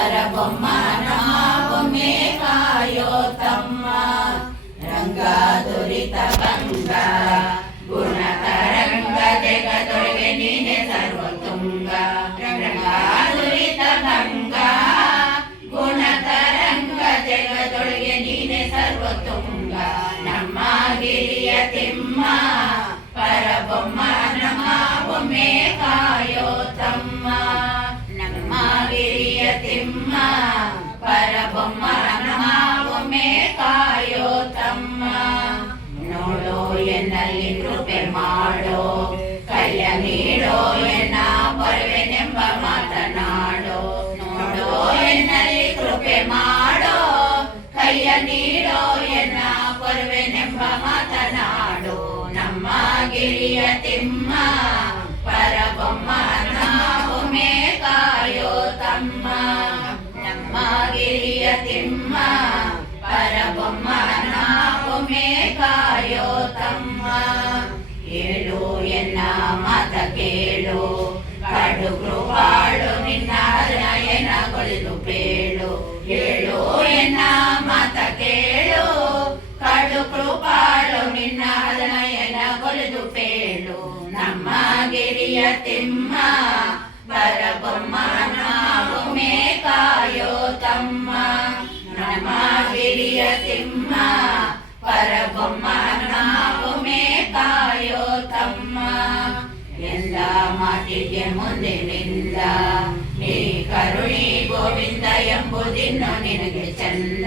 ಪರಬೊಮ್ಮ ನಮ್ಮ ಬೊಮ್ಮೆ ಕಾಯೋ ತಮ್ಮ. ರಂಗ ದುರಿತ ಭಂಗ ಗುಣತರಂಗ ಜಗದೊಳಗೆ ನೀನೆ ಸರ್ವತುಂಗ. ರಂಗ ದುರಿತ ಭಂಗ ಗುಣತರಂಗ ಜಗದೊಳಗೆ ನೀನೆ ಸರ್ವತುಂಗ. ನಮ್ಮ ಗಿರಿಯ ತಿಮ್ಮ ಪರಬೊಮ್ಮ ನಮ್ಮ ಬೊಮ್ಮೆ ಕಾಯೋ ತಮ್ಮ. ನಮ್ಮ ಗಿರಿಯ ತಿಮ್ಮ ಪರಬೊಮ್ಮ ನಮ್ಮ ಬೊಮ್ಮೆ ಕಾಯೋ ತಮ್ಮ. ನೋಡೋ ಎನ್ನಲ್ಲಿ ಕೃಪೆ ಮಾಡೋ ಕೈಯ ನೀಡೋ ಎನ್ನ ಬರುವೆನೆಂಬ ಮಾತನಾಡೋ. ನೋಡೋ ಎನ್ನಲ್ಲಿ ಕೃಪೆ ಮಾಡೋ ಕೈಯ ನೀಡೋ ಎನ್ನ ಬರುವೆನೆಂಬ ಮಾತನಾಡೋ. ನಮ್ಮ ಗಿರಿಯ ತಿಮ್ಮ ಪರಬೊಮ್ಮ ನಮ್ಮ ಬೊಮ್ಮೆ ಕಾಯೋ ತಮ್ಮ. ನಮ್ಮ ಗಿರಿಯ ತಿಮ್ಮ ಪರಬೊಮ್ಮ ನಮ್ಮ ಬೊಮ್ಮೆ ಕಾಯೋ ತಮ್ಮ. ಹೇಳು ಎನ್ನ ಮಾತ ಕೇಳು ಕಡು ಕೃಪಾಳು ನಿನ್ನ ನಯನಗೊಳಿದು ಬೇಳು. ಹೇಳು ಎನ್ನ ಮಾತ ಕೇಳು ಕಡು ಕೃಪಾಳು ನಿನ್ನ ನಯನಗೊಳಿದು ಬೇಳು. ನಮ್ಮ ಗಿರಿಯ ತಿಮ್ಮ ಪರಬೊಮ್ಮ ನಮ್ಮ ಬೊಮ್ಮೆ ಕಾಯೋ ತಮ್ಮ. ನಮ್ಮ ಗಿರಿಯ ತಿಮ್ಮ ಪರಬೊಮ್ಮ ನಮ್ಮ ಬೊಮ್ಮೆ ಕಾಯೋ ತಮ್ಮ. ಎಲ್ಲ ಮಾತಿಗೆ ಮುಂದೆ ನಿಂದ ನೀ ಕರುಣಿ ಗೋವಿಂದ ಎಂಬುದಿನ್ನು ನಿನಗೆ ಚಂದ.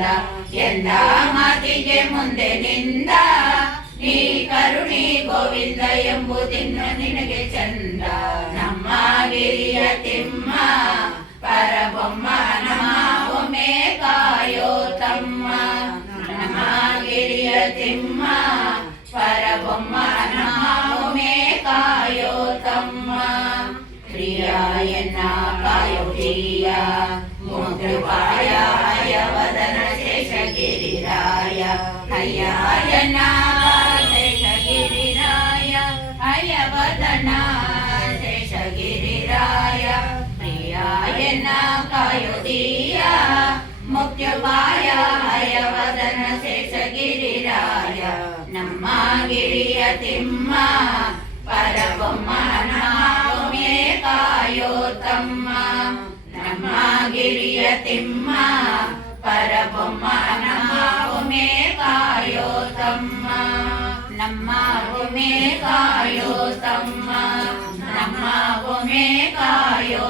ಎಲ್ಲ ಮಾತಿಗೆ ಮುಂದೆ ನಿಂದ ನೀ ಕರುಣಿ ಗೋವಿಂದ ಎಂಬುದಿನ್ನು ನಿನಗೆ ಚಂದ. ನಮ್ಮ ಗಿರಿಯ ತಿಮ್ಮ ಪರಬೊಮ್ಮ ನಮ್ಮ ಬೊಮ್ಮೆ ಕಾಯೋ ತಮ್ಮ. ನಮ್ಮ ಗಿರಿಯ ತಿಮ್ಮ ಪರಬೊಮ್ಮ ನಮ್ಮ ಬೊಮ್ಮೆ ಕಾಯೋ ತಮ್ಮ. ಪ್ರಿಯ ಎನ್ನ ಕಾಯೋ ಪ್ರಿಯ ಮುದ್ರಪಾಯ ಹಯವದನ ಶೇಷಗಿರಿರಾಯ. ಹಯ್ಯ ಎನ್ನ ಶೇಷಗಿರಿರಾಯ ಹಯವದನ ಶೇಷಗಿರಿರಾಯ. ಪ್ರಿಯ ಎನ್ನ ಕಾಯೋ ದಿಯ ಮುಖ್ಯಪಾಯ ಹಯವದನ ಶೇಷಗಿರಿರಾಯ. ನಮ್ಮ ಗಿರಿಯ ತಿಮ್ಮ ಪರಬೊಮ್ಮ ನಮ್ಮ ಬೊಮ್ಮೆ ಕಾಯೋ ತಮ್ಮ. ನಮ್ಮ ಗಿರಿಯ ತಿಮ್ಮ ಪರಬೊಮ್ಮ ನಮ್ಮ ಬೊಮ್ಮೆ ಕಾಯೋ ತಮ್ಮ. ನಮ್ಮ ಬೊಮ್ಮೆ ಕಾಯೋ ತಮ್ಮ. ನಮ್ಮ ಬೊಮ್ಮೆ ಕಾಯೋ